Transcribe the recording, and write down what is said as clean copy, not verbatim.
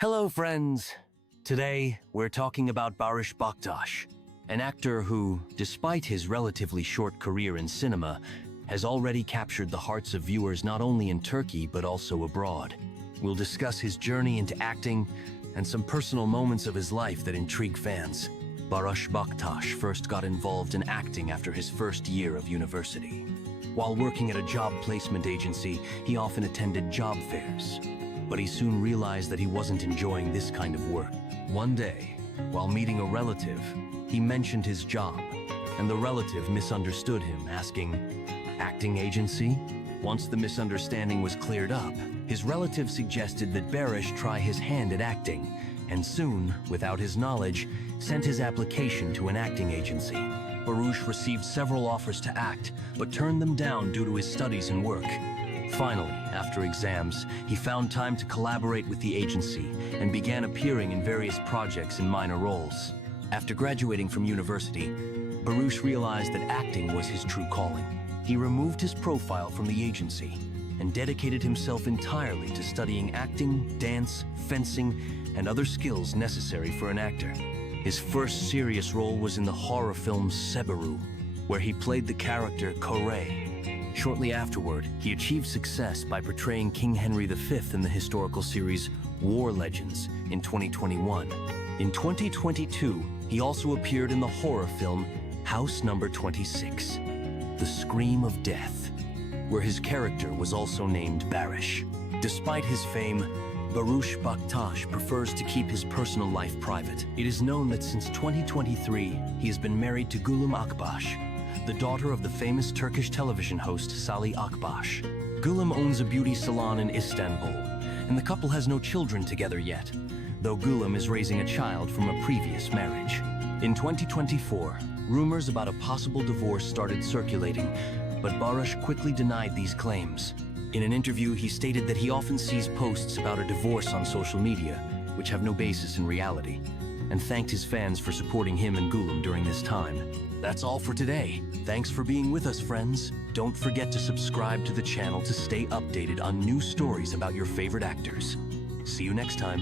Hello, friends. Today, we're talking about Barış Baktas, an actor who, despite his relatively short career in cinema, has already captured the hearts of viewers not only in Turkey but also abroad. We'll discuss his journey into acting and some personal moments of his life that intrigue fans. Barış Baktas first got involved in acting after his first year of university. While working at a job placement agency, he often attended job fairs. But he soon realized that he wasn't enjoying this kind of work. One day, while meeting a relative, he mentioned his job, and the relative misunderstood him, asking, "Acting agency?" Once the misunderstanding was cleared up, his relative suggested that Barış try his hand at acting, and soon, without his knowledge, sent his application to an acting agency. Barış received several offers to act, but turned them down due to his studies and work. Finally, after exams, he found time to collaborate with the agency and began appearing in various projects in minor roles. After graduating from university, Barış realized that acting was his true calling. He removed his profile from the agency and dedicated himself entirely to studying acting, dance, fencing, and other skills necessary for an actor. His first serious role was in the horror film Seberu, where he played the character convey. Shortly afterward, he achieved success by portraying King Henry V in the historical series War Legends in 2021. In 2022, he also appeared in the horror film House Number 26, The Scream of Death, where his character was also named Baris. Despite his fame, Barış Baktas prefers to keep his personal life private. It is known that since 2023, he has been married to Gülüm Akbaş, the daughter of the famous Turkish television host Salih Akbaş. Gülüm owns a beauty salon in Istanbul, and the couple has no children together yet, though Gülüm is raising a child from a previous marriage. In 2024, rumors about a possible divorce started circulating, but Barış quickly denied these claims. In an interview, he stated that he often sees posts about a divorce on social media, which have no basis in reality, and thanked his fans for supporting him and Gülüm during this time. That's all for today. Thanks for being with us, friends. Don't forget to subscribe to the channel to stay updated on new stories about your favorite actors. See you next time.